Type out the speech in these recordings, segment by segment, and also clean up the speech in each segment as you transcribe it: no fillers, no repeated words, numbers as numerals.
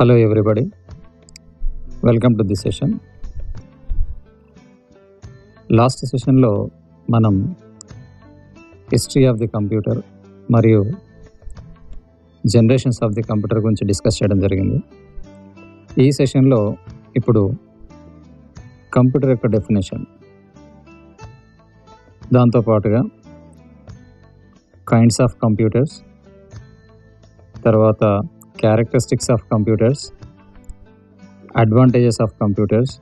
Hello everybody, welcome to this session. Last సెషన్లో మనం history of the computer మరియు generations of the computer గురించి discuss చేయడం జరిగింది. ఈ సెషన్లో ఇప్పుడు కంప్యూటర్ యొక్క డెఫినేషన్, దాంతోపాటుగా కైండ్స్ ఆఫ్ కంప్యూటర్స్, తర్వాత characteristics of computers, advantages of computers,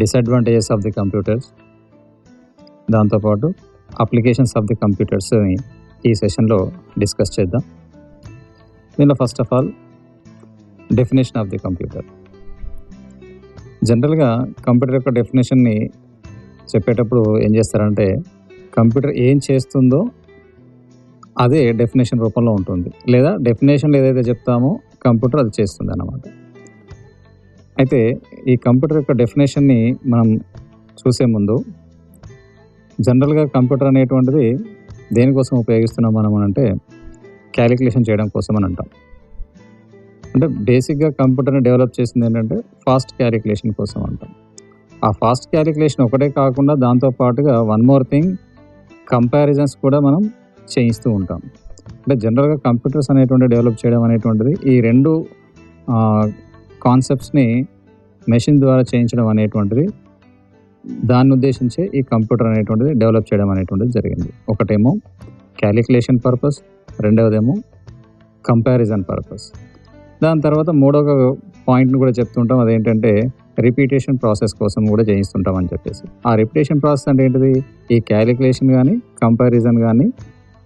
disadvantages of the computers, దాంతోపాటు అప్లికేషన్స్ ఆఫ్ ది కంప్యూటర్స్ని ఈ సెషన్లో డిస్కస్ చేద్దాం. దీనిలో first of all definition of the computer. జనరల్గా కంప్యూటర్ యొక్క డెఫినేషన్ని చెప్పేటప్పుడు ఏం చేస్తారంటే, కంప్యూటర్ ఏం చేస్తుందో అదే డెఫినేషన్ రూపంలో ఉంటుంది, లేదా డెఫినేషన్లో ఏదైతే చెప్తామో కంప్యూటర్ అది చేస్తుంది అన్నమాట. అయితే ఈ కంప్యూటర్ యొక్క డెఫినేషన్ని మనం చూసే ముందు జనరల్గా కంప్యూటర్ అనేటువంటిది దేనికోసం ఉపయోగిస్తున్నాం మనం అంటే, క్యాలిక్యులేషన్ చేయడం కోసం అని అంటాం. అంటే బేసిక్గా కంప్యూటర్ని డెవలప్ చేసింది ఏంటంటే ఫాస్ట్ క్యాలిక్యులేషన్ కోసం అంటాం. ఆ ఫాస్ట్ క్యాలిక్యులేషన్ ఒకటే కాకుండా దాంతోపాటుగా వన్ మోర్ థింగ్, కంపారిజన్స్ కూడా మనం చేయిస్తూ ఉంటాం. అంటే జనరల్గా కంప్యూటర్స్ అనేటువంటి డెవలప్ చేయడం అనేటువంటిది ఈ రెండు కాన్సెప్ట్స్ని మెషిన్ ద్వారా చేయించడం అనేటువంటిది, దాన్ని ఉద్దేశించే ఈ కంప్యూటర్ అనేటువంటిది డెవలప్ చేయడం అనేటువంటిది జరిగింది. ఒకటేమో క్యాలిక్యులేషన్ పర్పస్, రెండవదేమో కంపారిజన్ పర్పస్. దాని తర్వాత మూడవ పాయింట్ని కూడా చెప్తుంటాం, అదేంటంటే రిపీటేషన్ ప్రాసెస్ కోసం కూడా చేయిస్తుంటాం అని చెప్పేసి. ఆ రిపీటేషన్ ప్రాసెస్ అంటే ఏంటిది, ఈ క్యాలిక్యులేషన్ కానీ కంపారిజన్ కానీ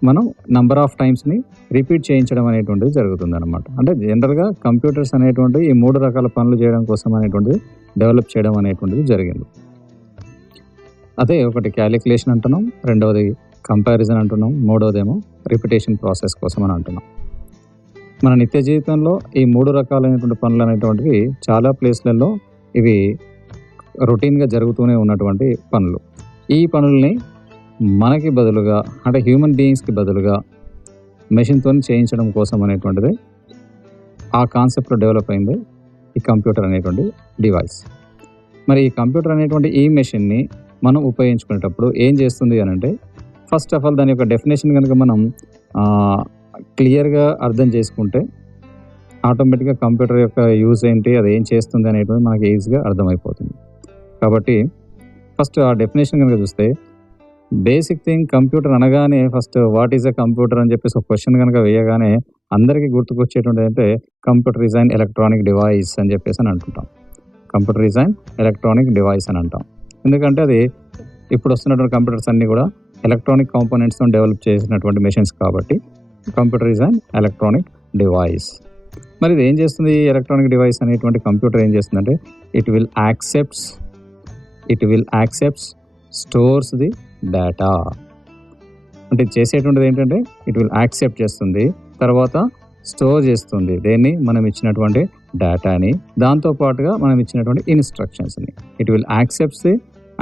మనం నంబర్ ఆఫ్ టైమ్స్ని రిపీట్ చేయించడం అనేటువంటిది జరుగుతుంది అనమాట. అంటే జనరల్గా కంప్యూటర్స్ అనేటువంటివి ఈ మూడు రకాల పనులు చేయడం కోసం అనేటువంటిది డెవలప్ చేయడం అనేటువంటిది జరిగింది. అదే ఒకటి క్యాలిక్యులేషన్ అంటున్నాం, రెండవది కంపారిజన్ అంటున్నాం, మూడవదేమో రిపిటేషన్ ప్రాసెస్ కోసం అని అంటున్నాం. మన నిత్య జీవితంలో ఈ మూడు రకాలైనటువంటి పనులు అనేటువంటివి చాలా ప్లేస్లలో ఇవి రొటీన్గా జరుగుతూనే ఉన్నటువంటి పనులు. ఈ పనుల్ని మనకి బదులుగా, అంటే హ్యూమన్ బీయింగ్స్కి బదులుగా మెషిన్తో చేయించడం కోసం అనేటువంటిది ఆ కాన్సెప్ట్లో డెవలప్ అయింది ఈ కంప్యూటర్ అనేటువంటి డివైస్. మరి ఈ కంప్యూటర్ అనేటువంటి ఈ మెషిన్ని మనం ఉపయోగించుకునేటప్పుడు ఏం చేస్తుంది అని అంటే, ఫస్ట్ ఆఫ్ ఆల్ దాని యొక్క డెఫినేషన్ కనుక మనం క్లియర్గా అర్థం చేసుకుంటే ఆటోమేటిక్గా కంప్యూటర్ యొక్క యూజ్ ఏంటి, అది ఏం చేస్తుంది అనేటువంటి మనకి ఈజీగా అర్థమైపోతుంది. కాబట్టి ఫస్ట్ ఆ డెఫినేషన్ కనుక చూస్తే, బేసిక్ థింగ్ కంప్యూటర్ అనగానే first what is a computer అని చెప్పేసి ఒక క్వశ్చన్ కనుక వేయగానే అందరికీ గుర్తుకొచ్చేటువంటి అంటే computer is an electronic device అని చెప్పేసి అని అంటుంటాం. Computer is an electronic device అని అంటాం. ఎందుకంటే అది ఇప్పుడు వస్తున్నటువంటి కంప్యూటర్స్ అన్నీ కూడా ఎలక్ట్రానిక్ కాంపోనెంట్స్తో డెవలప్ చేసినటువంటి మెషిన్స్ కాబట్టి computer is an electronic device. మరి ఇది ఏం చేస్తుంది, ఎలక్ట్రానిక్ డివైస్ అనేటువంటి కంప్యూటర్ ఏం చేస్తుందంటే, it will accepts stores the data. అంటే చేసేటువంటిది ఏంటంటే ఇట్ విల్ యాక్సెప్ట్ చేస్తుంది, తర్వాత స్టోర్ చేస్తుంది దేన్ని, మనం ఇచ్చినటువంటి డేటాని, దాంతోపాటుగా మనం ఇచ్చినటువంటి ఇన్స్ట్రక్షన్స్ని. It will accepts the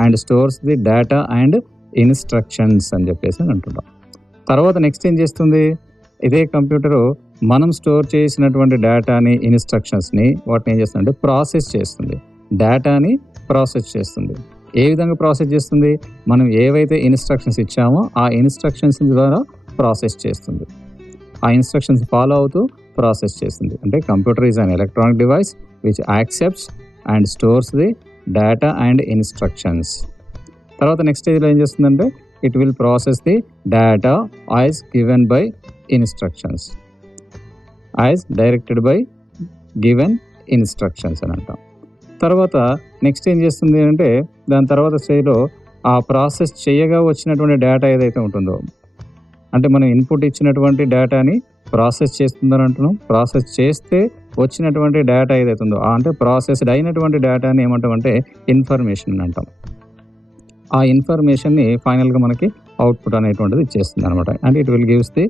and stores the data and instructions అని చెప్పేసి అంటుంటాం. తర్వాత నెక్స్ట్ ఏం చేస్తుంది, ఇదే కంప్యూటరు మనం స్టోర్ చేసినటువంటి డేటాని, ఇన్స్ట్రక్షన్స్ని వాటిని ఏం చేస్తుందంటే ప్రాసెస్ చేస్తుంది, డేటాని ప్రాసెస్ చేస్తుంది. ఏ విధంగా ప్రాసెస్ చేస్తుంది, మనం ఏవైతే ఇన్స్ట్రక్షన్స్ ఇచ్చామో ఆ ఇన్స్ట్రక్షన్స్ ద్వారా ప్రాసెస్ చేస్తుంది, ఆ ఇన్స్ట్రక్షన్స్ ఫాలో అవుతూ ప్రాసెస్ చేస్తుంది. అంటే computer is an electronic device which accepts and stores the data and instructions. తర్వాత నెక్స్ట్ స్టేజ్లో ఏం చేస్తుందంటే, it will process the data as given by instructions, as directed by given instructions అని అంటాం. తర్వాత నెక్స్ట్ ఏం చేస్తుంది అంటే, దాని తర్వాత స్టేజ్లో ఆ ప్రాసెస్ చేయగా వచ్చినటువంటి డేటా ఏదైతే ఉంటుందో, అంటే మనం ఇన్పుట్ ఇచ్చినటువంటి డేటాని ప్రాసెస్ చేస్తుందని అంటున్నాం. ప్రాసెస్ చేస్తే వచ్చినటువంటి డేటా ఏదైతే ఉందో, అంటే ప్రాసెస్డ్ అయినటువంటి డేటాని ఏమంటామంటే ఇన్ఫర్మేషన్ అని అంటాం. ఆ ఇన్ఫర్మేషన్ని ఫైనల్గా మనకి అవుట్పుట్ అనేటువంటిది ఇచ్చేస్తుంది అనమాట. And it will gives the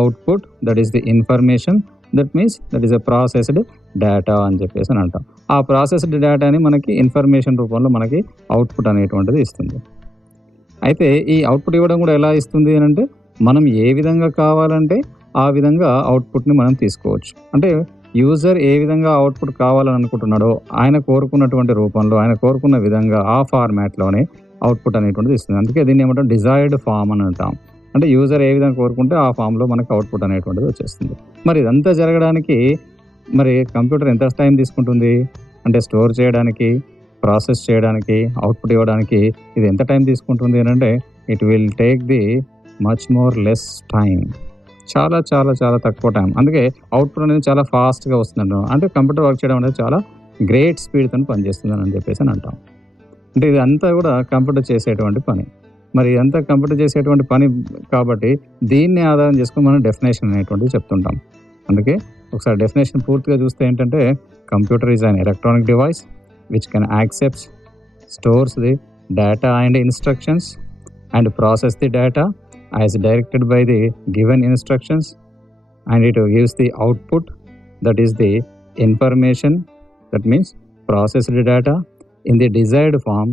output, that is the information, that means that is a processed data అని చెప్పేసి అని అంటాం. ఆ ప్రాసెస్డ్ డేటాని మనకి ఇన్ఫర్మేషన్ రూపంలో మనకి అవుట్పుట్ అనేటువంటిది ఇస్తుంది. అయితే ఈ అవుట్పుట్ ఇవ్వడం కూడా ఎలా ఇస్తుంది అని అంటే, మనం ఏ విధంగా కావాలంటే ఆ విధంగా అవుట్పుట్ని మనం తీసుకోవచ్చు. అంటే యూజర్ ఏ విధంగా అవుట్పుట్ కావాలని అనుకుంటున్నాడో ఆయన కోరుకున్నటువంటి రూపంలో, ఆయన కోరుకున్న విధంగా ఆ ఫార్మాట్‌లోనే అవుట్పుట్ అనేటువంటిది ఇస్తుంది. అందుకే దీన్ని ఏమంటాం డిజైర్డ్ ఫార్మ్ అని అంటాం. అంటే యూజర్ ఏ విధంగా కోరుకుంటే ఆ ఫామ్‌లో మనకు అవుట్పుట్ అనేటువంటిది వచ్చేస్తుంది. మరి ఇదంతా జరగడానికి మరి కంప్యూటర్ ఎంత టైం తీసుకుంటుంది? అంటే స్టోర్ చేయడానికి, ప్రాసెస్ చేయడానికి, అవుట్పుట్ ఇవ్వడానికి ఇది ఎంత టైం తీసుకుంటుంది అనంటే it will take the much more less time. చాలా చాలా చాలా తక్కువ టైం. అందుకే అవుట్పుట్ అనేది చాలా ఫాస్ట్‌గా వస్తుందంటాం. అంటే కంప్యూటర్ వర్క్ చేయడం అనేది చాలా గ్రేట్ స్పీడ్‌తోని పనిచేస్తుందని చెప్పేసని అంటాం. అంటే ఇదంతా కూడా కంప్యూటర్ చేసేటువంటి పని. మరి ఇదంతా కంప్యూటర్ చేసేటువంటి పని కాబట్టి దీన్ని ఆధారం చేసుకొని మనం డెఫినేషన్ అనేటువంటిది చెప్తుంటాం. అందుకే ఒకసారి డెఫినేషన్ పూర్తిగా చూస్తే ఏంటంటే computer is an electronic device which can accepts, stores the data and instructions and process the data as directed by the given instructions, and it gives the output, that is the information, that means processed data in the desired form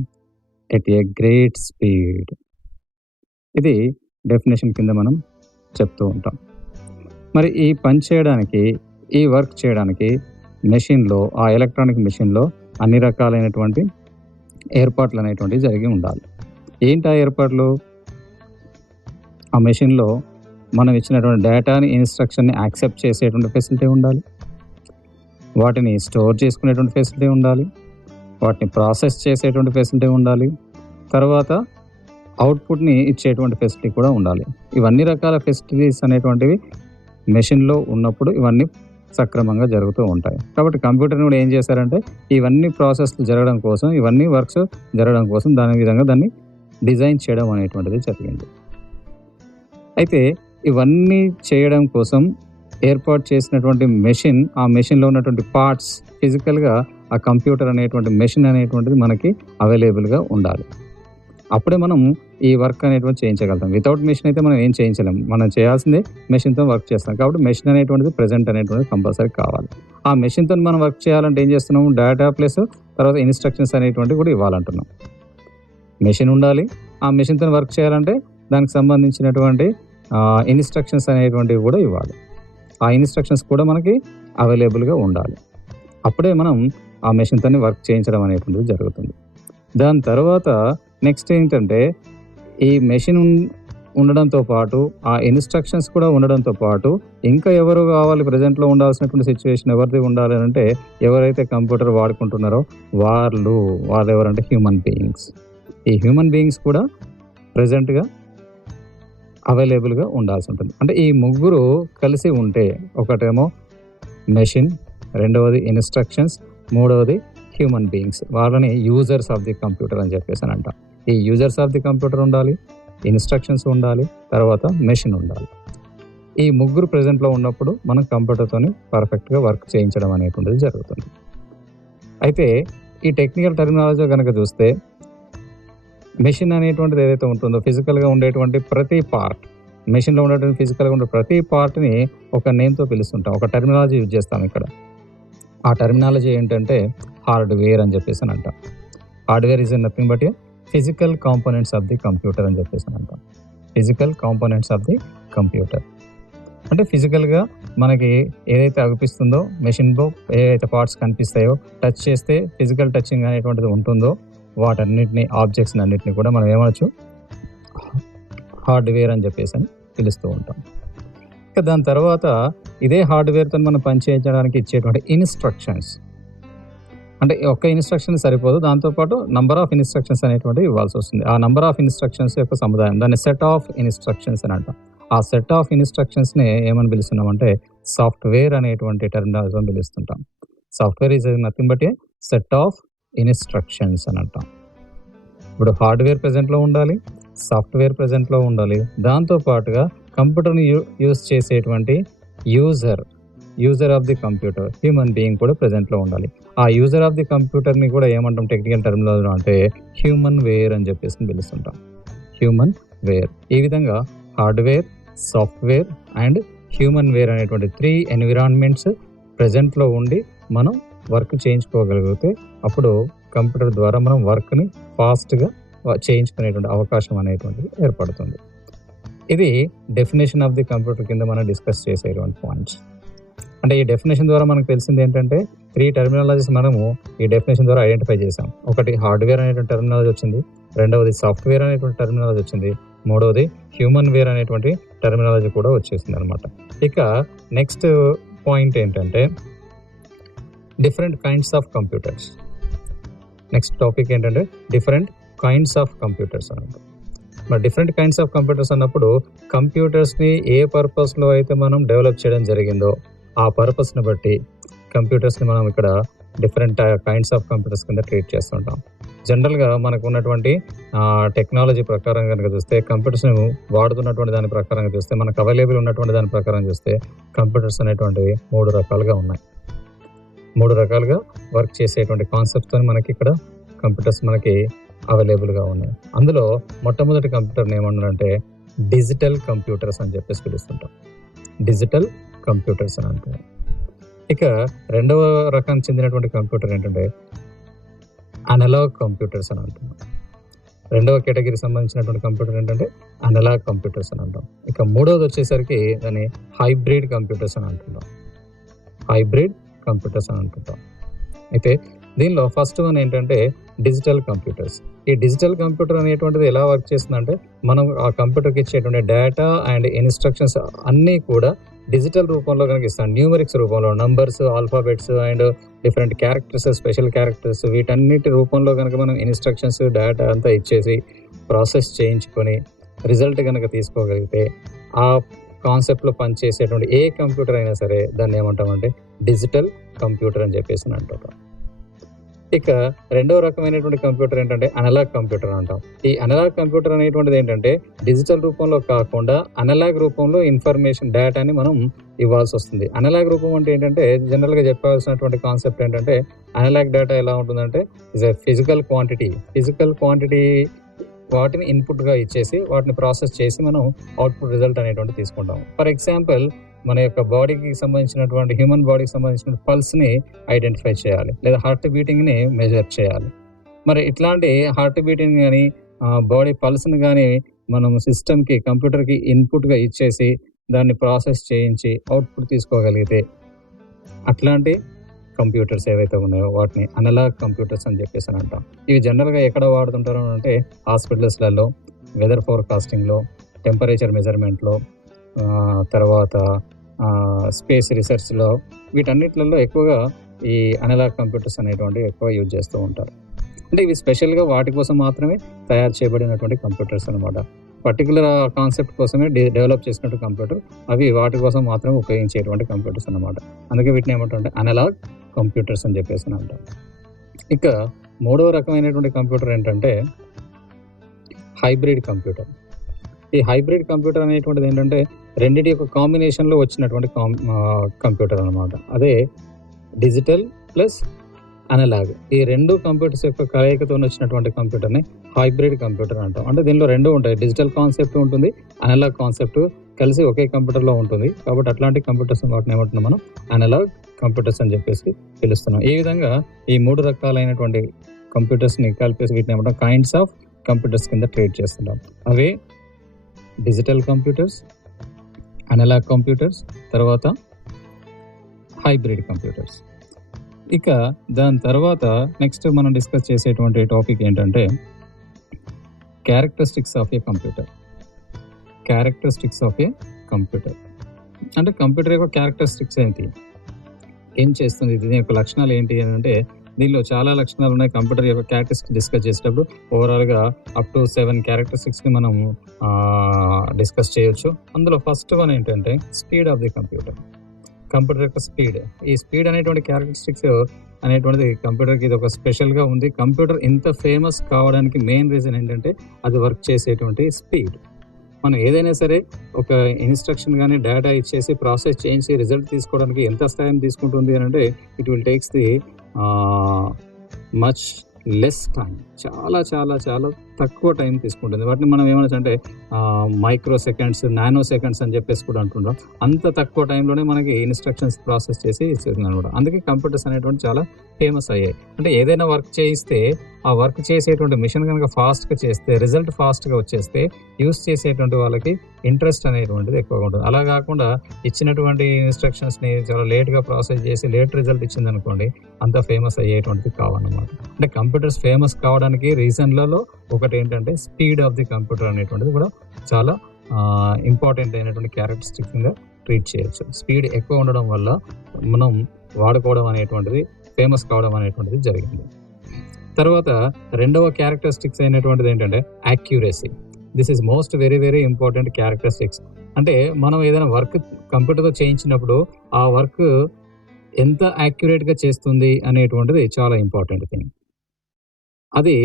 at a great speed. ఇది definition కింద మనం చెప్తూ ఉంటాం. మరి ఈ పని చేయడానికి, ఈ వర్క్ చేయడానికి మెషిన్‌లో, ఆ ఎలక్ట్రానిక్ మెషిన్‌లో అన్ని రకాలైనటువంటి ఏర్పాట్లు అనేటువంటివి జరిగి ఉండాలి. ఏంటి ఆ ఏర్పాట్లు? ఆ మెషిన్‌లో మనం ఇచ్చినటువంటి డేటాని, ఇన్స్ట్రక్షన్‌ని యాక్సెప్ట్ చేసేటువంటి ఫెసిలిటీ ఉండాలి. వాటిని స్టోర్ చేసుకునేటువంటి ఫెసిలిటీ ఉండాలి. వాటిని ప్రాసెస్ చేసేటువంటి ఫెసిలిటీ ఉండాలి. తర్వాత అవుట్పుట్‌ని ఇచ్చేటువంటి ఫెసిలిటీ కూడా ఉండాలి. ఇవన్నీ రకాల ఫెసిలిటీస్ అనేటువంటివి మెషిన్‌లో ఉన్నప్పుడు ఇవన్నీ సక్రమంగా జరుగుతూ ఉంటాయి. కాబట్టి కంప్యూటర్‌ని కూడా ఏం చేశారంటే ఇవన్నీ ప్రాసెస్‌లు జరగడం కోసం, ఇవన్నీ వర్క్స్ జరగడం కోసం దాని విధంగా దాన్ని డిజైన్ చేయడం అనేటువంటిది జరిగింది. అయితే ఇవన్నీ చేయడం కోసం ఏర్పాటు చేసినటువంటి మెషిన్, ఆ మెషిన్‌లో ఉన్నటువంటి పార్ట్స్ ఫిజికల్‌గా ఆ కంప్యూటర్ అనేటువంటి మెషిన్ అనేటువంటిది మనకి అవైలబుల్‌గా ఉండాలి. అప్పుడే మనం ఈ వర్క్ అనేటువంటిది చేయించగలుగుతాం. వితౌట్ మెషిన్ అయితే మనం ఏం చేయించలేం. మనం చేయాల్సిందే మెషిన్‌తో వర్క్ చేస్తాం. కాబట్టి మెషిన్ అనేటువంటిది ప్రెజెంట్ అనేటువంటిది కంపల్సరీ కావాలి. ఆ మెషిన్‌తోని మనం వర్క్ చేయాలంటే ఏం చేస్తున్నాము? డేటా ప్లస్ తర్వాత ఇన్స్ట్రక్షన్స్ అనేటువంటివి కూడా ఇవ్వాలంటున్నాం. మెషిన్ ఉండాలి. ఆ మెషిన్‌తోని వర్క్ చేయాలంటే దానికి సంబంధించినటువంటి ఇన్స్ట్రక్షన్స్ అనేటువంటివి కూడా ఇవ్వాలి. ఆ ఇన్స్ట్రక్షన్స్ కూడా మనకి అవైలబుల్‌గా ఉండాలి. అప్పుడే మనం ఆ మెషిన్‌తోని వర్క్ చేయించడం అనేటువంటిది జరుగుతుంది. దాని తర్వాత నెక్స్ట్ ఏంటంటే ఈ మెషిన్ ఉండడంతో పాటు, ఆ ఇన్స్ట్రక్షన్స్ కూడా ఉండడంతో పాటు ఇంకా ఎవరు కావాలి ప్రెజెంట్‌లో ఉండాల్సినటువంటి సిట్యుయేషన్ ఎవరిది ఉండాలి అనంటే ఎవరైతే కంప్యూటర్ వాడుకుంటున్నారో వాళ్ళెవరంటే హ్యూమన్ బీయింగ్స్. ఈ హ్యూమన్ బీయింగ్స్ కూడా ప్రెజెంట్‌గా అవైలబుల్‌గా ఉండాల్సి ఉంటుంది. అంటే ఈ ముగ్గురు కలిసి ఉంటే ఒకటేమో మెషిన్, రెండవది ఇన్స్ట్రక్షన్స్, మూడవది హ్యూమన్ బీయింగ్స్. వాళ్ళని యూజర్స్ ఆఫ్ ది కంప్యూటర్ అని చెప్పేసి అంటాం. ఈ యూజర్స్ ఆఫ్ ది కంప్యూటర్ ఉండాలి, ఇన్స్ట్రక్షన్స్ ఉండాలి, తర్వాత మెషిన్ ఉండాలి. ఈ ముగ్గురు ప్రెజెంట్‌లో ఉన్నప్పుడు మనం కంప్యూటర్‌తోని పర్ఫెక్ట్‌గా వర్క్ చేయించడం అనేటువంటిది జరుగుతుంది. అయితే ఈ టెక్నికల్ టెర్మినాలజీ గనక చూస్తే మెషిన్ అనేటువంటిది ఏదైతే ఉంటుందో ఫిజికల్‌గా ఉండేటువంటి ప్రతి పార్ట్, మెషిన్‌లో ఉండేటువంటి ఫిజికల్‌గా ఉండే ప్రతి పార్ట్‌ని ఒక నేమ్‌తో పిలుస్తుంటాం. ఒక టెర్మినాలజీ యూజ్ చేస్తాం ఇక్కడ. ఆ టెర్మినాలజీ ఏంటంటే హార్డ్‌వేర్ అని చెప్పేసి అంటాం. Hardware is nothing but A physical components of the computer అని చెప్పేసి అంటాం. Physical components of the computer. అంటే ఫిజికల్‌గా మనకి ఏదైతే అగుపిస్తుందో మెషిన్‌లో ఏదైతే పార్ట్స్ కనిపిస్తాయో, టచ్ చేస్తే ఫిజికల్ టచింగ్ అనేటువంటిది ఉంటుందో వాటన్నిటిని, ఆబ్జెక్ట్స్ అన్నిటిని కూడా మనం ఏమనొచ్చు? హార్డ్‌వేర్ అని చెప్పేసి పిలుస్తూ ఉంటాం. ఇక దాని తర్వాత ఇదే హార్డ్‌వేర్‌తో మనం పని చేయించడానికి ఇచ్చేటువంటి ఇన్స్ట్రక్షన్స్, అంటే ఒక్క ఇన్స్ట్రక్షన్ సరిపోదు. దాంతోపాటు నంబర్ ఆఫ్ ఇన్స్ట్రక్షన్స్ అనేటువంటివి ఇవ్వాల్సి వస్తుంది. ఆ నంబర్ ఆఫ్ ఇన్స్ట్రక్షన్స్ యొక్క సముదాయం, దాన్ని సెట్ ఆఫ్ ఇన్స్ట్రక్షన్స్ అని అంటాం. ఆ సెట్ ఆఫ్ ఇన్స్ట్రక్షన్స్‌ని ఏమని పిలుస్తున్నామంటే సాఫ్ట్‌వేర్ అనేటువంటి టెర్మినాలజీతో పిలుస్తుంటాం. Software is nothing but a set of instructions అని అంటాం. ఇప్పుడు హార్డ్‌వేర్ ప్రెజెంట్‌లో ఉండాలి, సాఫ్ట్‌వేర్ ప్రెజెంట్‌లో ఉండాలి. దాంతో పాటుగా కంప్యూటర్‌ని యూజ్ చేసేటువంటి user of the computer, human being కూడా ప్రెజెంట్‌లో ఉండాలి. ఆ యూజర్ ఆఫ్ ది కంప్యూటర్‌ని కూడా ఏమంటాం టెక్నికల్ టెర్మినాలజీలో అంటే హ్యూమన్ వేర్ అని చెప్పేసి పిలుస్తుంటాం. Human ware. ఈ విధంగా hardware, software and human ware అనేటువంటి 3 ఎన్విరాన్మెంట్స్ ప్రెజెంట్‌లో ఉండి మనం వర్క్ చేయించుకోగలిగితే అప్పుడు కంప్యూటర్ ద్వారా మనం వర్క్‌ని ఫాస్ట్‌గా చేయించుకునేటువంటి అవకాశం అనేటువంటిది ఏర్పడుతుంది. ఇది డెఫినేషన్ ఆఫ్ ది కంప్యూటర్ కింద మనం డిస్కస్ చేసేటువంటి పాయింట్స్. అంటే ఈ డెఫినేషన్ ద్వారా మనకు తెలిసింది ఏంటంటే 3 టెర్మినాలజీస్ మనము ఈ డెఫినేషన్ ద్వారా ఐడెంటిఫై చేసాం. ఒకటి హార్డ్‌వేర్ అనేటువంటి టెర్మినాలజీ వచ్చింది. రెండవది సాఫ్ట్‌వేర్ అనేటువంటి టెర్మినాలజీ వచ్చింది. మూడవది హ్యూమన్ వేర్ అనేటువంటి టెర్మినాలజీ కూడా వచ్చేసిందనమాట. ఇక నెక్స్ట్ పాయింట్ ఏంటంటే different kinds of computers. Next topic ఏంటంటే డిఫరెంట్ కైండ్స్ ఆఫ్ కంప్యూటర్స్ అన్నమాట. మరి డిఫరెంట్ కైండ్స్ ఆఫ్ కంప్యూటర్స్ అన్నప్పుడు కంప్యూటర్స్ని ఏ పర్పస్లో అయితే మనం డెవలప్ చేయడం జరిగిందో ఆ పర్పస్ని బట్టి కంప్యూటర్స్ని మనం ఇక్కడ డిఫరెంట్ కైండ్స్ ఆఫ్ కంప్యూటర్స్ కింద ట్రీట్ చేస్తుంటాం. జనరల్గా మనకు ఉన్నటువంటి టెక్నాలజీ ప్రకారం కనుక చూస్తే కంప్యూటర్స్ని వాడుతున్నటువంటి దాని ప్రకారంగా చూస్తే మనకు అవైలబుల్ ఉన్నటువంటి దాని ప్రకారం చూస్తే కంప్యూటర్స్ అనేటువంటివి 3 రకాలుగా ఉన్నాయి. 3 రకాలుగా వర్క్ చేసేటువంటి కాన్సెప్ట్తో మనకి ఇక్కడ కంప్యూటర్స్ మనకి అవైలబుల్గా ఉన్నాయి. అందులో మొట్టమొదటి కంప్యూటర్ని ఏమన్నారంటే డిజిటల్ కంప్యూటర్స్ అని చెప్పేసి పిలుస్తుంటాం. డిజిటల్ కంప్యూటర్స్ అని అంటారు. ఇక రెండవ రకానికి చెందినటువంటి కంప్యూటర్ ఏంటంటే అనలాగ్ కంప్యూటర్స్ అని అంటున్నాం. రెండవ కేటగిరీ సంబంధించినటువంటి కంప్యూటర్ ఏంటంటే అనలాగ్ కంప్యూటర్స్ అని అంటాం. ఇక మూడవది వచ్చేసరికి దాన్ని హైబ్రిడ్ కంప్యూటర్స్ అని అంటున్నాం. హైబ్రిడ్ కంప్యూటర్స్ అని అంటుంటాం. అయితే దీనిలో ఫస్ట్ వన్ ఏంటంటే డిజిటల్ కంప్యూటర్స్. ఈ డిజిటల్ కంప్యూటర్ అనేటువంటిది ఎలా వర్క్ చేస్తుందంటే మనం ఆ కంప్యూటర్కి ఇచ్చేటువంటి డేటా అండ్ ఇన్స్ట్రక్షన్స్ అన్నీ కూడా డిజిటల్ రూపంలో కనుక ఇస్తాం. న్యూమరిక్స్ రూపంలో numbers, alphabets and different characters, special characters వీటన్నిటి రూపంలో కనుక మనం ఇన్స్ట్రక్షన్స్ డేటా అంతా ఇచ్చేసి ప్రాసెస్ చేయించుకొని రిజల్ట్ కనుక తీసుకోగలిగితే ఆ కాన్సెప్ట్లో పనిచేసేటువంటి ఏ కంప్యూటర్ అయినా సరే దాన్ని ఏమంటామంటే డిజిటల్ కంప్యూటర్ అని చెప్పేసి అంటాం. ఇక రెండవ రకమైనటువంటి కంప్యూటర్ ఏంటంటే అనలాగ్ కంప్యూటర్ అంటాం. ఈ అనలాగ్ కంప్యూటర్ అనేటువంటిది ఏంటంటే డిజిటల్ రూపంలో కాకుండా అనలాగ్ రూపంలో ఇన్ఫర్మేషన్ డేటాని మనం ఇవ్వాల్సి వస్తుంది. అనలాగ్ రూపం అంటే ఏంటంటే జనరల్గా చెప్పాల్సినటువంటి కాన్సెప్ట్ ఏంటంటే అనలాగ్ డేటా ఎలా ఉంటుందంటే ఇస్ ఎ ఫిజికల్ క్వాంటిటీ వాటిని ఇన్పుట్గా ఇచ్చేసి వాటిని ప్రాసెస్ చేసి మనం అవుట్పుట్ రిజల్ట్ అనేటువంటి తీసుకుంటాం. ఫర్ ఎగ్జాంపుల్ మన యొక్క బాడీకి సంబంధించినటువంటి హ్యూమన్ బాడీకి సంబంధించిన పల్స్ని ఐడెంటిఫై చేయాలి, లేదా హార్ట్ బీటింగ్ని మెజర్ చేయాలి. మరి ఇట్లాంటి హార్ట్ బీటింగ్ కానీ బాడీ పల్స్ని కానీ మనం సిస్టమ్కి కంప్యూటర్కి ఇన్పుట్గా ఇచ్చేసి దాన్ని ప్రాసెస్ చేయించి అవుట్పుట్ తీసుకోగలిగితే అట్లాంటి కంప్యూటర్స్ ఏవైతే ఉన్నాయో వాటిని అనలాగ్ కంప్యూటర్స్ అని చెప్పేసి అని అంటాం. ఇవి జనరల్గా ఎక్కడ వాడుతుంటారు అంటే హాస్పిటల్స్లలో, వెదర్ ఫోర్కాస్టింగ్లో, టెంపరేచర్ మెజర్మెంట్లో, తర్వాత స్పేస్ రీసెర్చ్లో వీటన్నిటిలో ఎక్కువగా ఈ అనలాగ్ కంప్యూటర్స్ అనేటువంటివి ఎక్కువ యూజ్ చేస్తూ ఉంటారు. అంటే ఇవి స్పెషల్గా వాటి కోసం మాత్రమే తయారు చేయబడినటువంటి కంప్యూటర్స్ అనమాట. పర్టికులర్ కాన్సెప్ట్ కోసమే డెవలప్ చేసినట్టు కంప్యూటర్, అవి వాటి కోసం మాత్రమే ఉపయోగించేటువంటి కంప్యూటర్స్ అనమాట. అందుకే వీటిని ఏమంటారంటే అనలాగ్ కంప్యూటర్స్ అని చెప్పేసి అంటాం. ఇక మూడవ రకమైనటువంటి కంప్యూటర్ ఏంటంటే హైబ్రిడ్ కంప్యూటర్. ఈ హైబ్రిడ్ కంప్యూటర్ అనేటువంటిది ఏంటంటే రెండింటి యొక్క కాంబినేషన్లో వచ్చినటువంటి కంప్యూటర్ అనమాట. అదే డిజిటల్ ప్లస్ అనలాగ్, ఈ రెండు కంప్యూటర్స్ యొక్క కలయికతో వచ్చినటువంటి కంప్యూటర్ని హైబ్రిడ్ కంప్యూటర్ అంటాం. అంటే దీనిలో రెండు ఉంటాయి, డిజిటల్ కాన్సెప్ట్ ఉంటుంది, అనలాగ్ కాన్సెప్ట్ కలిసి ఒకే కంప్యూటర్లో ఉంటుంది. కాబట్టి అట్లాంటి కంప్యూటర్స్ వాటిని ఏమంటున్నాం మనం అనలాగ్ కంప్యూటర్స్ అని చెప్పేసి పిలుస్తున్నాం. ఈ విధంగా ఈ 3 రకాలైనటువంటి కంప్యూటర్స్ని కలిపేసి వీటిని ఏమంటాం కైండ్స్ ఆఫ్ కంప్యూటర్స్ కింద ట్రీట్ చేస్తుంటాం. అవే డిజిటల్ కంప్యూటర్స్, అనలాగ్ కంప్యూటర్స్, తర్వాత హైబ్రిడ్ కంప్యూటర్స్. ఇక దాని తర్వాత నెక్స్ట్ మనం డిస్కస్ చేసేటువంటి టాపిక్ ఏంటంటే characteristics of A computer. Characteristics of A computer అంటే కంప్యూటర్ యొక్క క్యారెక్టరిస్టిక్స్ ఏంటి, ఏం చేస్తుంది, దీని యొక్క లక్షణాలు ఏంటి అని అంటే దీనిలో చాలా లక్షణాలు ఉన్నాయి. కంప్యూటర్ యొక్క క్యారెక్టరిస్టిక్స్ డిస్కస్ చేసేటప్పుడు ఓవరాల్గా అప్ టు 7 క్యారెక్టరిస్టిక్స్ని మనం డిస్కస్ చేయొచ్చు. అందులో ఫస్ట్ వన్ ఏంటంటే speed of the computer. Computer యొక్క స్పీడ్, ఈ స్పీడ్ అనేటువంటి క్యారెక్టరిస్టిక్స్ అనేటువంటిది కంప్యూటర్కి ఇది ఒక స్పెషల్గా ఉంది. కంప్యూటర్ ఇంత ఫేమస్ కావడానికి మెయిన్ రీజన్ ఏంటంటే అది వర్క్ చేసేటువంటి స్పీడ్. మనం ఏదైనా సరే ఒక ఇన్స్ట్రక్షన్ కానీ డేటా ఇచ్చేసి ప్రాసెస్ చేయించి రిజల్ట్ తీసుకోవడానికి ఎంత టైం తీసుకుంటుంది అని అంటే it will takes the much less time. చాలా చాలా చాలా తక్కువ టైం తీసుకుంటుంది. వాటిని మనం ఏమనొచ్చు అంటే మైక్రో సెకండ్స్, నానో సెకండ్స్ అని చెప్పేసి కూడా అంటుంటాం. అంత తక్కువ టైంలోనే మనకి ఇన్స్ట్రక్షన్స్ ప్రాసెస్ చేసి ఇస్తుందనమాట. అందుకే కంప్యూటర్స్ అనేటువంటి చాలా ఫేమస్ అయ్యాయి. అంటే ఏదైనా వర్క్ చేయిస్తే ఆ వర్క్ చేసేటువంటి మిషన్ కనుక ఫాస్ట్‌గా చేస్తే, రిజల్ట్ ఫాస్ట్‌గా వచ్చేస్తే యూజ్ చేసేటువంటి వాళ్ళకి ఇంట్రెస్ట్ అనేటువంటిది ఎక్కువగా ఉంటుంది. అలా కాకుండా ఇచ్చినటువంటి ఇన్స్ట్రక్షన్స్‌ని చాలా లేట్‌గా ప్రాసెస్ చేసి లేట్ రిజల్ట్ ఇచ్చిందనుకోండి, అంత ఫేమస్ అయ్యేటువంటిది కావన్నమాట. అంటే కంప్యూటర్స్ ఫేమస్ కావడానికి రీజన్‌లలో ఒకటేంటంటే స్పీడ్ ఆఫ్ ది కంప్యూటర్ అనేటువంటిది కూడా చాలా ఇంపార్టెంట్ అయినటువంటి క్యారెక్టరిస్టిక్ కింద ట్రీట్ చేయొచ్చు. స్పీడ్ ఎక్కువ ఉండడం వల్ల మనం వాడుకోవడం అనేటువంటిది, ఫేమస్ కావడం అనేటువంటిది జరిగింది. తర్వాత రెండవ క్యారెక్టరిస్టిక్స్ అయినటువంటిది ఏంటంటే accuracy. This is most very important characteristics. అంటే మనం ఏదైనా వర్క్ కంప్యూటర్తో చేయించినప్పుడు ఆ వర్క్ ఎంత యాక్యురేట్గా చేస్తుంది అనేటువంటిది చాలా ఇంపార్టెంట్ థింగ్. అదే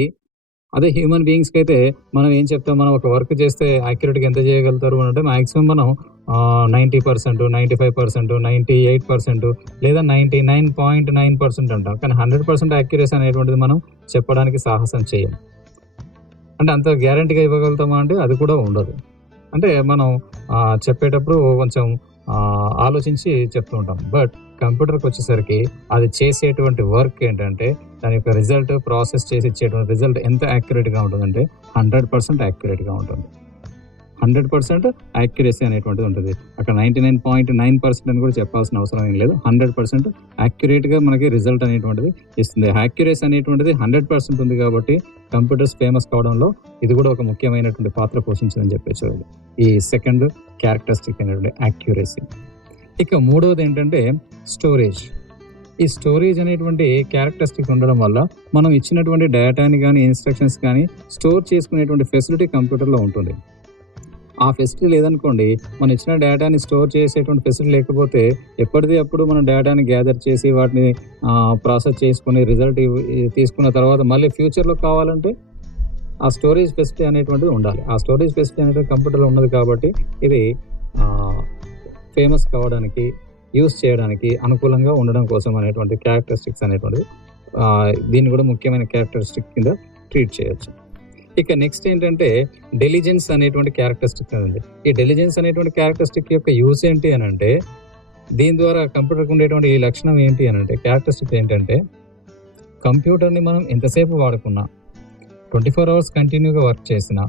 హ్యూమన్ బీయింగ్స్కి అయితే మనం ఏం చెప్తాం, మనం ఒక వర్క్ చేస్తే యాక్యురేట్గా ఎంత చేయగలుగుతారు అని అంటే మాక్సిమం మనం 90%, 95%, 98% లేదా 99.9% అంటాం. కానీ 100% యాక్యురసీ అనేటువంటిది మనం చెప్పడానికి సాహసం చేయం. అంటే అంత గ్యారంటీగా ఇవ్వగలుగుతామా అంటే అది కూడా ఉండదు. అంటే మనం చెప్పేటప్పుడు కొంచెం ఆలోచించి చెప్తూ ఉంటాం. బట్ కంప్యూటర్కి వచ్చేసరికి అది చేసేటువంటి వర్క్ ఏంటంటే దాని యొక్క రిజల్ట్ ప్రాసెస్ చేసి ఇచ్చేటువంటి రిజల్ట్ ఎంత యాక్యురేట్గా ఉంటుందంటే 100% యాక్యురేట్గా ఉంటుంది. 100% యాక్యురసీ అనేటువంటిది ఉంటుంది. అక్కడ 99.9% అని కూడా చెప్పాల్సిన అవసరం ఏం లేదు. 100% యాక్యురేట్గా మనకి రిజల్ట్ అనేటువంటిది ఇస్తుంది. యాక్యురసీ అనేటువంటిది 100% ఉంది కాబట్టి కంప్యూటర్స్ ఫేమస్ కావడంలో ఇది కూడా ఒక ముఖ్యమైనటువంటి పాత్ర పోషించిందని చెప్పచ్చు. ఈ సెకండ్ క్యారెక్టరిస్టిక్ అనేటువంటి యాక్యురసీ. ఇక మూడవది ఏంటంటే స్టోరేజ్. ఈ స్టోరేజ్ అనేటువంటి క్యారెక్టరిస్టిక్ ఉండడం వల్ల మనం ఇచ్చినటువంటి డేటాని కానీ ఇన్స్ట్రక్షన్స్ కానీ స్టోర్ చేసుకునేటువంటి ఫెసిలిటీ కంప్యూటర్లో ఉంటుంది. ఆ ఫెసిలిటీ లేదనుకోండి, మనం ఇచ్చిన డేటాని స్టోర్ చేసేటువంటి ఫెసిలిటీ లేకపోతే ఎప్పటిది అప్పుడు మనం డేటాని గ్యాదర్ చేసి వాటిని ప్రాసెస్ చేసుకుని రిజల్ట్ తీసుకున్న తర్వాత మళ్ళీ ఫ్యూచర్లో కావాలంటే ఆ స్టోరేజ్ ఫెసిలిటీ అనేటువంటిది ఉండాలి. ఆ స్టోరేజ్ ఫెసిలిటీ అనేది కంప్యూటర్లో ఉన్నది కాబట్టి ఇది ఫేమస్ కావడానికి, యూస్ చేయడానికి అనుకూలంగా ఉండడం కోసం అనేటువంటి క్యారెక్టరిస్టిక్స్ అనేటువంటిది దీన్ని కూడా ముఖ్యమైన క్యారెక్టరిస్టిక్ కింద ట్రీట్ చేయొచ్చు. ఇక నెక్స్ట్ ఏంటంటే డెలిజెన్స్ అనేటువంటి క్యారెక్టరిస్టిక్ ఉంది. ఈ డెలిజెన్స్ అనేటువంటి క్యారెక్టరిస్టిక్ యొక్క యూస్ ఏంటి అని అంటే, దీని ద్వారా కంప్యూటర్కి ఉండేటువంటి ఈ లక్షణం ఏంటి అని అంటే, క్యారెక్టరిస్టిక్ ఏంటంటే కంప్యూటర్ని మనం ఎంతసేపు వాడుకున్నా, 24 hours కంటిన్యూగా వర్క్ చేసిన,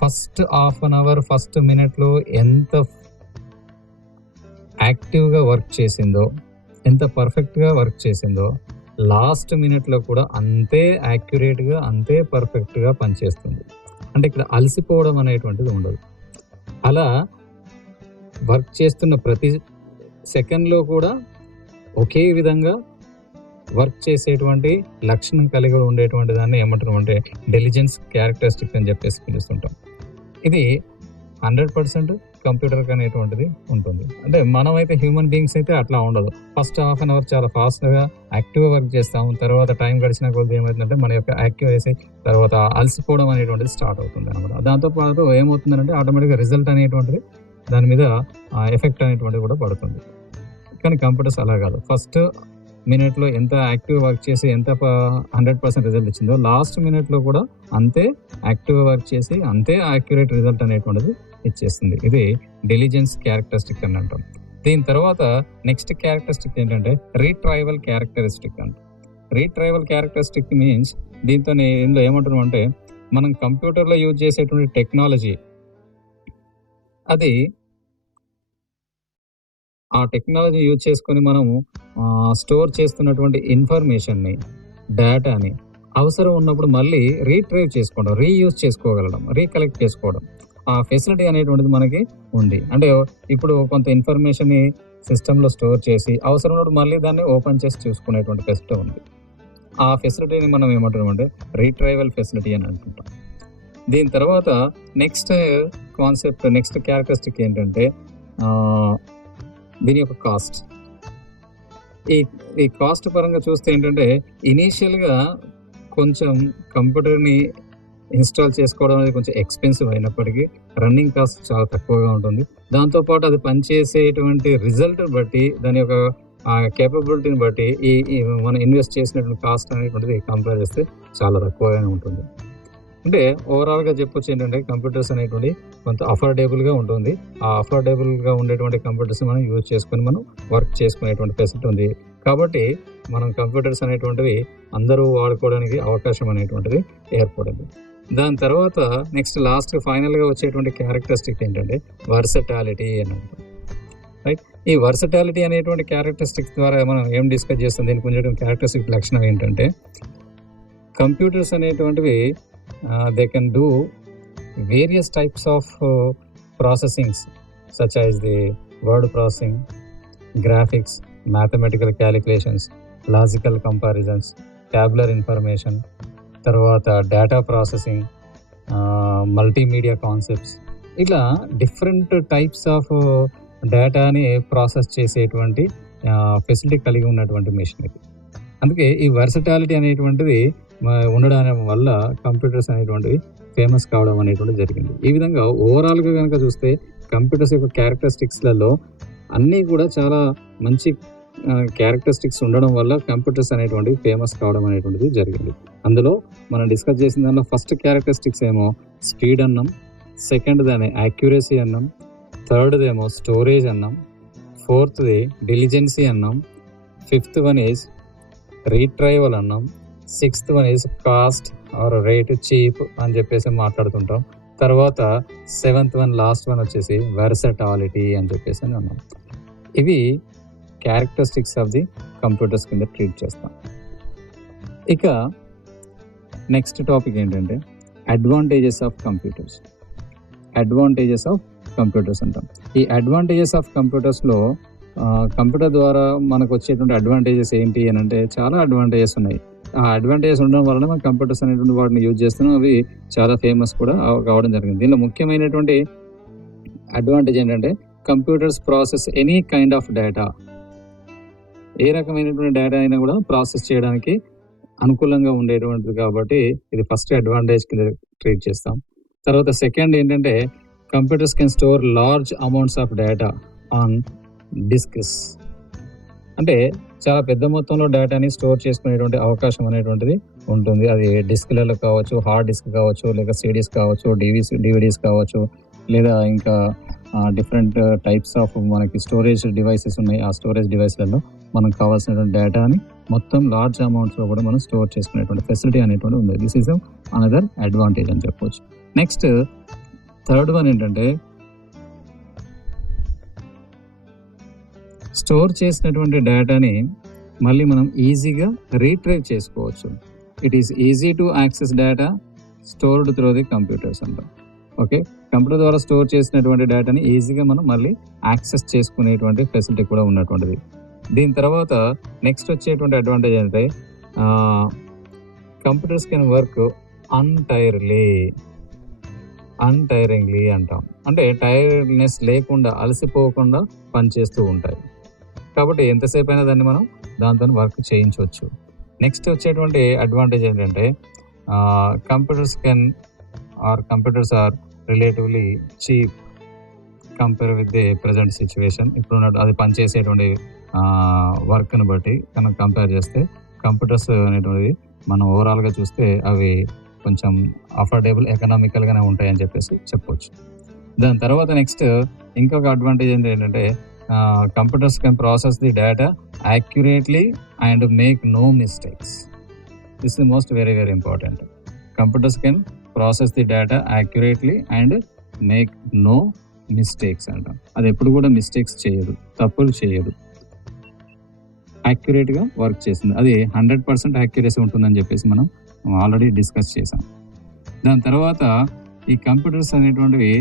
first half an hour first మినిట్లో ఎంత యాక్టివ్గా వర్క్ చేసిందో, ఎంత పర్ఫెక్ట్గా వర్క్ చేసిందో, లాస్ట్ మినిట్లో కూడా అంతే యాక్యురేట్గా, అంతే పర్ఫెక్ట్గా పనిచేస్తుంది. అంటే ఇక్కడ అలసిపోవడం అనేటువంటిది ఉండదు. అలా వర్క్ చేస్తున్న ప్రతి సెకండ్లో కూడా ఒకే విధంగా వర్క్ చేసేటువంటి లక్షణం కలిగి ఉండేటువంటి దాన్ని ఏమంటారు అంటే డెలిజెన్స్ క్యారెక్టరిస్టిక్ అని చెప్పేసి పిలుస్తుంటాం. ఇది 100% కంప్యూటర్కి అనేటువంటిది ఉంటుంది. అంటే మనమైతే హ్యూమన్ బీయింగ్స్ అయితే అట్లా ఉండదు. ఫస్ట్ హాఫ్ అన్ అవర్ చాలా ఫాస్ట్గా యాక్టివ్గా వర్క్ చేస్తాము. తర్వాత టైం గడిచిన కొద్ది ఏమవుతుందంటే మన యొక్క యాక్టివేసి తర్వాత అలసిపోవడం అనేటువంటిది స్టార్ట్ అవుతుంది అనమాట. దాంతోపాటు ఏమవుతుందంటే ఆటోమేటిక్గా రిజల్ట్ అనేటువంటిది దాని మీద ఎఫెక్ట్ అనేటువంటిది కూడా పడుతుంది. కానీ కంప్యూటర్స్ అలా కాదు. ఫస్ట్ మినిట్లో ఎంత యాక్టివ్ వర్క్ చేసి ఎంత 100% రిజల్ట్ ఇచ్చిందో లాస్ట్ మినిట్లో కూడా అంతే యాక్టివ్ వర్క్ చేసి అంతే యాక్యురేట్ రిజల్ట్ అనేటువంటిది ఇచ్చేస్తుంది. ఇది డెలిజెన్స్ క్యారెక్టరిస్టిక్ అని అంటాం. దీని తర్వాత నెక్స్ట్ క్యారెక్టరిస్టిక్ ఏంటంటే రీట్రైవల్ క్యారెక్టరిస్టిక్ అంట. రీట్రైవల్ క్యారెక్టరిస్టిక్ మీన్స్ దీంతో ఇందులో ఏమంటున్నాం అంటే మనం కంప్యూటర్లో యూజ్ చేసేటువంటి టెక్నాలజీ అది ఆ టెక్నాలజీ యూజ్ చేసుకొని మనము స్టోర్ చేస్తున్నటువంటి ఇన్ఫర్మేషన్ని, డేటాని అవసరం ఉన్నప్పుడు మళ్ళీ రీట్రైవ్ చేసుకోవడం, రీయూజ్ చేసుకోగలడం, రీకలెక్ట్ చేసుకోవడం, ఆ ఫెసిలిటీ అనేటువంటిది మనకి ఉంది. అంటే ఇప్పుడు కొంత ఇన్ఫర్మేషన్ని సిస్టంలో స్టోర్ చేసి అవసరం ఉన్నప్పుడు మళ్ళీ దాన్ని ఓపెన్ చేసి చూసుకునేటువంటి ఫెసిలిటీ ఉంది. ఆ ఫెసిలిటీని మనం ఏమంటామంటే రీట్రైవల్ ఫెసిలిటీ అని అంటుంటాం. దీని తర్వాత నెక్స్ట్ కాన్సెప్ట్, నెక్స్ట్ క్యారెక్టరిస్టిక్ ఏంటంటే దీని యొక్క కాస్ట్. ఈ కాస్ట్ పరంగా చూస్తే ఏంటంటే ఇనీషియల్గా కొంచెం కంప్యూటర్ని ఇన్స్టాల్ చేసుకోవడం అనేది కొంచెం ఎక్స్పెన్సివ్ అయినప్పటికీ రన్నింగ్ కాస్ట్ చాలా తక్కువగా ఉంటుంది. దాంతోపాటు అది పనిచేసేటువంటి రిజల్ట్ బట్టి దాని యొక్క కేపబిలిటీని బట్టి ఈ మనం ఇన్వెస్ట్ చేసినటువంటి కాస్ట్ అనేటువంటిది కంపేర్ చేస్తే చాలా తక్కువగానే ఉంటుంది. అంటే ఓవరాల్గా చెప్పొచ్చు ఏంటంటే కంప్యూటర్స్ అనేటువంటి కొంత అఫోర్డబుల్గా ఉంటుంది. ఆ అఫోర్డబుల్గా ఉండేటువంటి కంప్యూటర్స్ మనం యూజ్ చేసుకొని మనం వర్క్ చేసుకునేటువంటి ఫెసిలిటీ ఉంది. కాబట్టి మనం కంప్యూటర్స్ అనేటువంటివి అందరూ వాడుకోవడానికి అవకాశం అనేటువంటిది ఏర్పడింది. దాని తర్వాత నెక్స్ట్ లాస్ట్ ఫైనల్గా వచ్చేటువంటి క్యారెక్టరిస్టిక్ ఏంటంటే వర్సటాలిటీ అని అంటాం. రైట్, ఈ వర్సటాలిటీ అనేటువంటి క్యారెక్టరిస్టిక్స్ ద్వారా మనం ఏం డిస్కస్ చేస్తాం, దీనికి ఉండేటువంటి క్యారెక్టరిస్టిక్ లక్షణం ఏంటంటే కంప్యూటర్స్ అనేటువంటివి they can do various types of processings such as the word processing, graphics, mathematical calculations, logical comparisons, tabular information, తర్వాత డేటా ప్రాసెసింగ్, మల్టీమీడియా కాన్సెప్ట్స్, ఇట్లా డిఫరెంట్ టైప్స్ ఆఫ్ డేటాని ప్రాసెస్ చేసేటువంటి ఫెసిలిటీ కలిగి ఉన్నటువంటి మెషిన్ ఇది. అందుకే ఈ వర్సటాలిటీ అనేటువంటిది ఉండడం వల్ల కంప్యూటర్స్ అనేటువంటివి ఫేమస్ కావడం అనేటువంటి జరిగింది. ఈ విధంగా ఓవరాల్గా కనుక చూస్తే కంప్యూటర్స్ యొక్క క్యారెక్టరిస్టిక్స్లలో అన్నీ కూడా చాలా మంచి క్యారెక్టరిస్టిక్స్ ఉండడం వల్ల కంప్యూటర్స్ అనేటువంటివి ఫేమస్ కావడం అనేటువంటిది జరిగింది. అందులో మనం డిస్కస్ చేసిన దానిలో ఫస్ట్ క్యారెక్టరిస్టిక్స్ ఏమో స్పీడ్ అన్నాం, సెకండ్ దాని యాక్యురసీ అన్నాం, థర్డ్ది ఏమో స్టోరేజ్ అన్నాం, ఫోర్త్ది డిలిజెన్సీ అన్నాం, ఫిఫ్త్ వన్ ఈజ్ రీట్రైవల్ అన్నాం, sixth one is cost or rate cheap అని చెప్పేసి మాట్లాడుతుంటాం. తర్వాత సెవెంత్ వన్ లాస్ట్ వన్ వచ్చేసి వెర్సటాలిటీ అని చెప్పేసి అని అన్నాం. ఇవి క్యారెక్టరిస్టిక్స్ ఆఫ్ ది కంప్యూటర్స్ కింద ట్రీట్ చేస్తాం. ఇక నెక్స్ట్ టాపిక్ ఏంటంటే advantages of computers. Advantages of computers అంటాం. ఈ అడ్వాంటేజెస్ ఆఫ్ కంప్యూటర్స్లో కంప్యూటర్ ద్వారా మనకు వచ్చేటువంటి అడ్వాంటేజెస్ ఏంటి అని అంటే చాలా అడ్వాంటేజెస్ ఉన్నాయి. ఆ అడ్వాంటేజెస్ ఉండడం వలన మనం కంప్యూటర్స్ అనేటువంటి వాటిని యూజ్ చేస్తున్నాం. అవి చాలా ఫేమస్ కూడా కావడం జరిగింది. దీనిలో ముఖ్యమైనటువంటి అడ్వాంటేజ్ ఏంటంటే computers process any kind of data. ఏ రకమైనటువంటి డేటా అయినా కూడా ప్రాసెస్ చేయడానికి అనుకూలంగా ఉండేటువంటిది కాబట్టి ఇది ఫస్ట్ అడ్వాంటేజ్ కింద ట్రీట్ చేస్తాం. తర్వాత సెకండ్ ఏంటంటే computers can store large amounts of data on discs. అంటే చాలా పెద్ద మొత్తంలో డేటాని స్టోర్ చేసుకునేటువంటి అవకాశం అనేటువంటిది ఉంటుంది. అది డిస్క్లలో కావచ్చు, హార్డ్ డిస్క్ కావచ్చు, లేదా సిడీస్ కావచ్చు, డివిడీస్ కావచ్చు, లేదా ఇంకా డిఫరెంట్ టైప్స్ ఆఫ్ మనకి స్టోరేజ్ డివైసెస్ ఉన్నాయి. ఆ స్టోరేజ్ డివైస్లలో మనకు కావాల్సినటువంటి డేటాని మొత్తం లార్జ్ అమౌంట్స్లో కూడా మనం స్టోర్ చేసుకునేటువంటి ఫెసిలిటీ అనేటువంటి ఉంది. దిస్ ఈజ్ అనదర్ అడ్వాంటేజ్ అని చెప్పవచ్చు. నెక్స్ట్ థర్డ్ వన్ ఏంటంటే స్టోర్ చేసినటువంటి డేటాని మళ్ళీ మనం ఈజీగా రీట్రైవ్ చేసుకోవచ్చు. It is easy to access data stored through the computers అంటాం. ఓకే, కంప్యూటర్ ద్వారా స్టోర్ చేసినటువంటి డేటాని ఈజీగా మనం మళ్ళీ యాక్సెస్ చేసుకునేటువంటి ఫెసిలిటీ కూడా ఉన్నటువంటిది. దీని తర్వాత నెక్స్ట్ వచ్చేటువంటి అడ్వాంటేజ్ అంటే కంప్యూటర్స్ కెన్ వర్క్ అన్టైరింగ్లీ అంటాం. అంటే టైర్డ్నెస్ లేకుండా, అలసిపోకుండా పనిచేస్తూ ఉంటాయి. కాబట్టి ఎంతసేపు అయినా దాన్ని మనం దాంతో వర్క్ చేయించవచ్చు. నెక్స్ట్ వచ్చేటువంటి అడ్వాంటేజ్ ఏంటంటే computers are relatively cheap compare with the present situation. ఇప్పుడు అది పనిచేసేటువంటి వర్క్ని బట్టి కనుక కంపేర్ చేస్తే కంప్యూటర్స్ అనేటువంటిది మనం ఓవరాల్గా చూస్తే అవి కొంచెం అఫోర్డబుల్, ఎకనామికల్గానే ఉంటాయని చెప్పేసి చెప్పవచ్చు. దాని తర్వాత నెక్స్ట్ ఇంకొక అడ్వాంటేజ్ ఏంటంటే computers can process the data accurately and make no mistakes. This is most very very important. Computers can process the data accurately and make no mistakes అంటాం. అది ఎప్పుడు కూడా మిస్టేక్స్ చేయదు, తప్పులు చేయదు, యాక్యురేట్గా వర్క్ చేస్తుంది. అది 100% యాక్యురసీ ఉంటుందని చెప్పేసి మనం ఆల్రెడీ డిస్కస్ చేసాం. దాని తర్వాత ఈ కంప్యూటర్స్ అనేటువంటివి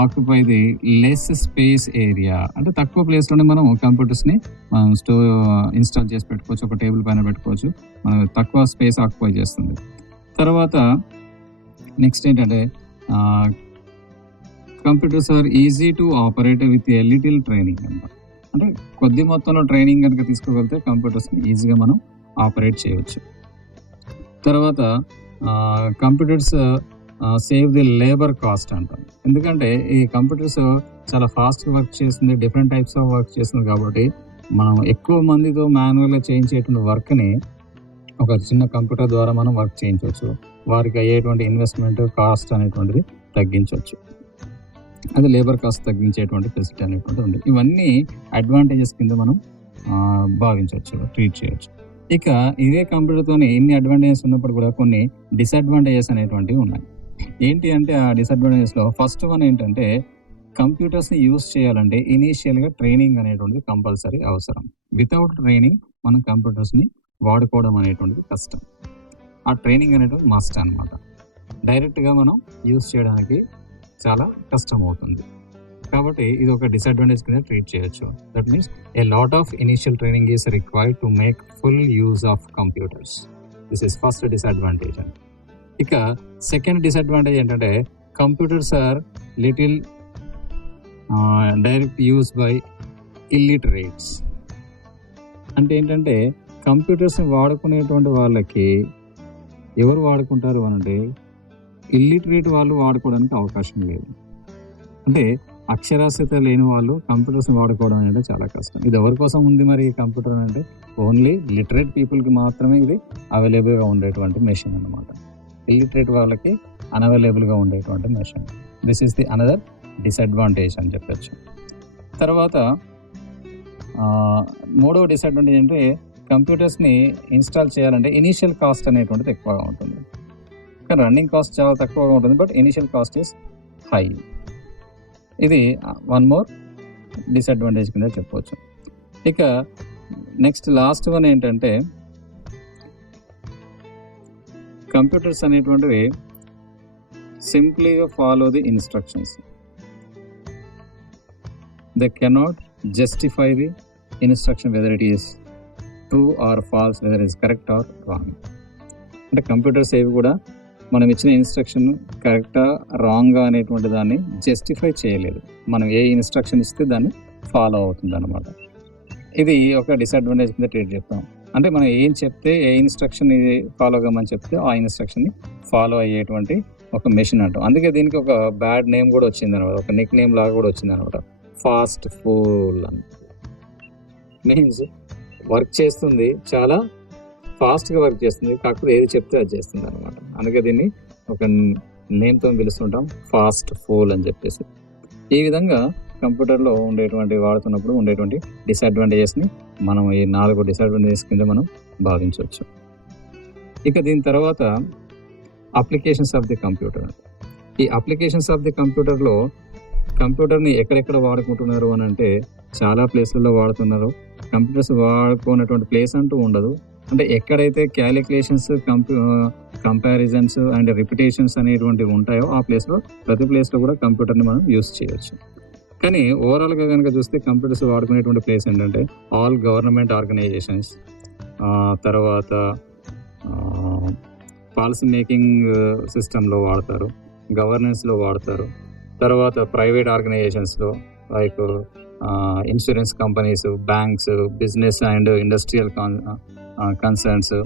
occupy the less space area. అంటే తక్కువ ప్లేస్లోనే మనం కంప్యూటర్స్ని మనం ఇన్స్టాల్ చేసి పెట్టుకోవచ్చు, ఒక టేబుల్ పైన పెట్టుకోవచ్చు, మనం తక్కువ స్పేస్ ఆక్యుపై చేస్తుంది. తర్వాత నెక్స్ట్ ఏంటంటే computers are easy to operate with a little training అన్నమాట. అంటే కొద్ది మొత్తంలో ట్రైనింగ్ కనుక తీసుకోగలిగితే కంప్యూటర్స్ని ఈజీగా మనం ఆపరేట్ చేయవచ్చు. తర్వాత computers save the labour cost అంటాం. ఎందుకంటే ఈ కంప్యూటర్స్ చాలా ఫాస్ట్గా వర్క్ చేస్తుంది, డిఫరెంట్ టైప్స్ ఆఫ్ వర్క్ చేస్తుంది కాబట్టి మనం ఎక్కువ మందితో మాన్యువల్గా చేయించేటువంటి వర్క్ని ఒక చిన్న కంప్యూటర్ ద్వారా మనం వర్క్ చేయించవచ్చు. వారికి అయ్యేటువంటి ఇన్వెస్ట్మెంట్ కాస్ట్ అనేటువంటిది తగ్గించవచ్చు. అది లేబర్ కాస్ట్ తగ్గించేటువంటి ఫెసిలిటీ అనేటువంటిది ఉంది. ఇవన్నీ అడ్వాంటేజెస్ కింద మనం భావించవచ్చు, ట్రీట్ చేయొచ్చు. ఇక ఇదే కంప్యూటర్తోని ఇన్ని అడ్వాంటేజెస్ ఉన్నప్పుడు కూడా కొన్ని డిసడ్వాంటేజెస్ అనేటువంటివి ఉన్నాయి. ఏంటి అంటే ఆ డిసడ్వాంటేజెస్లో ఫస్ట్ వన్ ఏంటంటే కంప్యూటర్స్ని యూస్ చేయాలంటే ఇనీషియల్గా ట్రైనింగ్ అనేటువంటిది కంపల్సరీ అవసరం. వితౌట్ ట్రైనింగ్ మనం కంప్యూటర్స్ని వాడుకోవడం అనేటువంటిది కష్టం. ఆ ట్రైనింగ్ అనేటువంటి మస్ట్ అనమాట. డైరెక్ట్గా మనం యూస్ చేయడానికి చాలా కష్టం అవుతుంది. కాబట్టి ఇది ఒక డిసడ్వాంటేజ్ కింద ట్రీట్ చేయొచ్చు. That means a lot of initial training is required to make full use of computers. This is first disadvantage. ఇక సెకండ్ డిసడ్వాంటేజ్ ఏంటంటే computers are little direct use by illiterates. అంటే ఏంటంటే కంప్యూటర్స్ని వాడుకునేటువంటి వాళ్ళకి ఎవరు వాడుకుంటారు అంటే ఇల్లిటరేట్ వాళ్ళు వాడుకోవడానికి అవకాశం లేదు. అంటే అక్షరాస్యత లేని వాళ్ళు కంప్యూటర్స్ని వాడుకోవడం అనేది చాలా కష్టం. ఇది ఎవరి కోసం ఉంది మరి కంప్యూటర్ అంటే ఓన్లీ లిటరేట్ పీపుల్కి మాత్రమే ఇది అవైలబుల్గా ఉండేటువంటి మెషిన్ అనమాట. ఇల్లిటరేట్ వాళ్ళకి అన్అవైలబుల్గా ఉండేటువంటి machine. This is the another disadvantage అని చెప్పచ్చు. తర్వాత మూడవ డిసడ్వాంటేజ్ అంటే కంప్యూటర్స్ని ఇన్స్టాల్ చేయాలంటే ఇనీషియల్ కాస్ట్ అనేటువంటిది ఎక్కువగా ఉంటుంది. కానీ రన్నింగ్ కాస్ట్ చాలా తక్కువగా ఉంటుంది, but initial cost is high. ఇది వన్ మోర్ డిసడ్వాంటేజ్ కింద చెప్పవచ్చు. ఇక నెక్స్ట్ లాస్ట్ వన్ ఏంటంటే కంప్యూటర్స్ అనేటువంటివి సింప్లీగా follow the instructions. They cannot justify the instruction whether it is true or false, whether is correct or wrong. అంటే computers ఏవి కూడా మనం ఇచ్చిన ఇన్స్ట్రక్షన్ కరెక్టా రాంగ్గా అనేటువంటి దాన్ని జస్టిఫై చేయలేదు. మనం ఏ ఇన్స్ట్రక్షన్ ఇస్తే దాన్ని ఫాలో అవుతుంది అనమాట. ఇది ఒక డిసడ్వాంటేజ్ కింద ట్రీట్ చేస్తాం. అంటే మనం ఏం చెప్తే ఏ ఇన్స్ట్రక్షన్ ఫాలో అవ్వమని చెప్తే ఆ ఇన్స్ట్రక్షన్ని ఫాలో అయ్యేటువంటి ఒక మెషిన్ అంటాం. అందుకే దీనికి ఒక బ్యాడ్ నేమ్ కూడా వచ్చింది అనమాట, ఒక నిక్ నేమ్ లాగా కూడా వచ్చింది అనమాట, ఫాస్ట్ ఫూల్ అని. మీన్స్ వర్క్ చేస్తుంది, చాలా ఫాస్ట్గా వర్క్ చేస్తుంది, కాకపోతే ఏది చెప్తే అది చేస్తుంది అనమాట. అందుకే దీన్ని ఒక నేమ్తో పిలుస్తుంటాం, ఫాస్ట్ ఫూల్ అని చెప్పేసి. ఈ విధంగా కంప్యూటర్లో వాడుతున్నప్పుడు ఉండేటువంటి డిసడ్వాంటేజెస్ని మనం ఈ 4 డిసడ్వాంటేజెస్ కింద మనం భావించవచ్చు. ఇక దీని తర్వాత అప్లికేషన్స్ ఆఫ్ ది కంప్యూటర్. ఈ అప్లికేషన్స్ ఆఫ్ ది కంప్యూటర్లో కంప్యూటర్ని ఎక్కడెక్కడ వాడుకుంటున్నారు అని అంటే చాలా ప్లేస్లలో వాడుతున్నారు. కంప్యూటర్స్ వాడుకున్నటువంటి ప్లేస్ అంటూ ఉండదు. అంటే ఎక్కడైతే క్యాలిక్యులేషన్స్, కంపారిజన్స్ అండ్ రిపిటేషన్స్ అనేటువంటివి ఉంటాయో ఆ ప్లేస్లో, ప్రతి ప్లేస్లో కూడా కంప్యూటర్ని మనం యూస్ చేయొచ్చు. కానీ ఓవరాల్గా కనుక చూస్తే కంప్యూటర్స్ వాడుకునేటువంటి ప్లేస్ ఏంటంటే ఆల్ గవర్నమెంట్ ఆర్గనైజేషన్స్, తర్వాత పాలసీ మేకింగ్ సిస్టంలో వాడతారు, గవర్నెన్స్లో వాడతారు, తర్వాత ప్రైవేట్ ఆర్గనైజేషన్స్లో like insurance companies, banks, business and industrial concerns,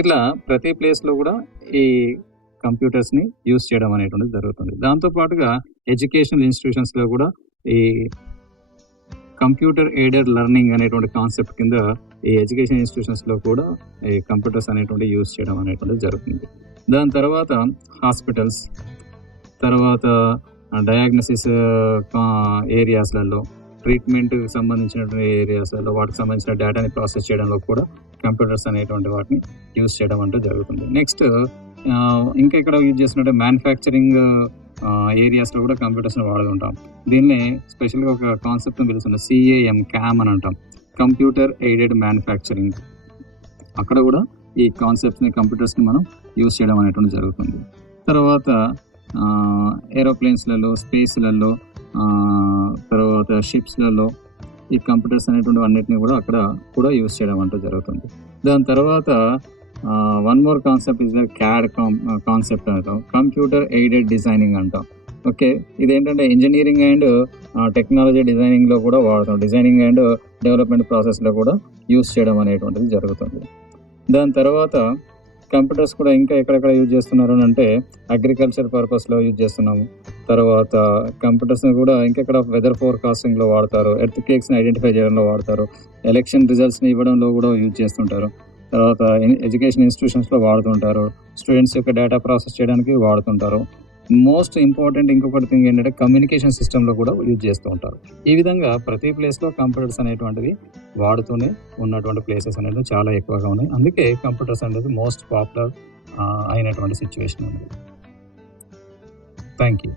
ఇట్లా ప్రతి ప్లేస్లో కూడా ఈ కంప్యూటర్స్ని యూస్ చేయడం అనేటువంటిది జరుగుతుంది. దాంతోపాటుగా ఎడ్యుకేషనల్ ఇన్స్టిట్యూషన్స్లో కూడా ఈ కంప్యూటర్ ఎయిడెడ్ లెర్నింగ్ అనేటువంటి కాన్సెప్ట్ కింద ఈ ఎడ్యుకేషన్ ఇన్స్టిట్యూషన్స్లో కూడా ఈ కంప్యూటర్స్ అనేటువంటి యూస్ చేయడం అనేటువంటిది జరుగుతుంది. దాని తర్వాత హాస్పిటల్స్, తర్వాత డయాగ్నోసిస్ ఏరియాస్లలో, ట్రీట్మెంట్కి సంబంధించినటువంటి ఏరియాస్లలో వాటికి సంబంధించిన డేటాని ప్రాసెస్ చేయడంలో కూడా కంప్యూటర్స్ అనేటువంటి వాటిని యూస్ చేయడం అంటూ జరుగుతుంది. నెక్స్ట్ ఇంకా ఇక్కడ యూజ్ చేస్తున్నట్టు మ్యానుఫ్యాక్చరింగ్ ఏరియాస్లో కూడా కంప్యూటర్స్ని వాడుతుంటాం. దీన్ని స్పెషల్గా ఒక కాన్సెప్ట్ని పిలుస్తుంది, CAM అని అంటాం, కంప్యూటర్ ఎయిడెడ్ మ్యానుఫ్యాక్చరింగ్. అక్కడ కూడా ఈ కాన్సెప్ట్స్ని, కంప్యూటర్స్ని మనం యూస్ చేయడం అనేటువంటి జరుగుతుంది. తర్వాత ఏరోప్లేన్స్లలో, స్పేస్లలో, తర్వాత షిప్స్లలో ఈ కంప్యూటర్స్ అనేటువంటి అన్నిటిని కూడా అక్కడ కూడా యూస్ చేయడం అంటూ జరుగుతుంది. దాని తర్వాత one more concept is CAD concept అంటాం, కంప్యూటర్ ఎయిడెడ్ డిజైనింగ్ అంటాం. ఓకే, ఇదేంటంటే ఇంజనీరింగ్ అండ్ టెక్నాలజీ డిజైనింగ్లో కూడా వాడతాం, డిజైనింగ్ అండ్ డెవలప్మెంట్ ప్రాసెస్లో కూడా యూస్ చేయడం అనేటువంటిది జరుగుతుంది. దాని తర్వాత కంప్యూటర్స్ కూడా ఇంకా ఎక్కడెక్కడ యూజ్ చేస్తున్నారు అని అంటే అగ్రికల్చర్ పర్పస్లో యూజ్ చేస్తున్నాము. తర్వాత కంప్యూటర్స్ని కూడా ఇంకెక్కడ వెదర్ ఫోర్కాస్టింగ్లో వాడతారు, ఎర్త్ క్వేక్స్ని ఐడెంటిఫై చేయడంలో వాడతారు, ఎలక్షన్ రిజల్ట్స్ని ఇవ్వడంలో కూడా యూజ్ చేస్తుంటారు. తర్వాత ఎడ్యుకేషన్ ఇన్స్టిట్యూషన్స్లో వాడుతుంటారు, స్టూడెంట్స్ యొక్క డేటా ప్రాసెస్ చేయడానికి వాడుతుంటారు. మోస్ట్ ఇంపార్టెంట్ ఇంకొకటి థింగ్ ఏంటంటే కమ్యూనికేషన్ సిస్టంలో కూడా యూజ్ చేస్తూ ఉంటారు. ఈ విధంగా ప్రతి ప్లేస్లో కంప్యూటర్స్ అనేటువంటివి వాడుతూనే ఉన్నటువంటి ప్లేసెస్ అనేవి చాలా ఎక్కువగా ఉన్నాయి. అందుకే కంప్యూటర్స్ అనేది మోస్ట్ పాపులర్ అయినటువంటి సిచ్యువేషన్ అనేది. Thank you.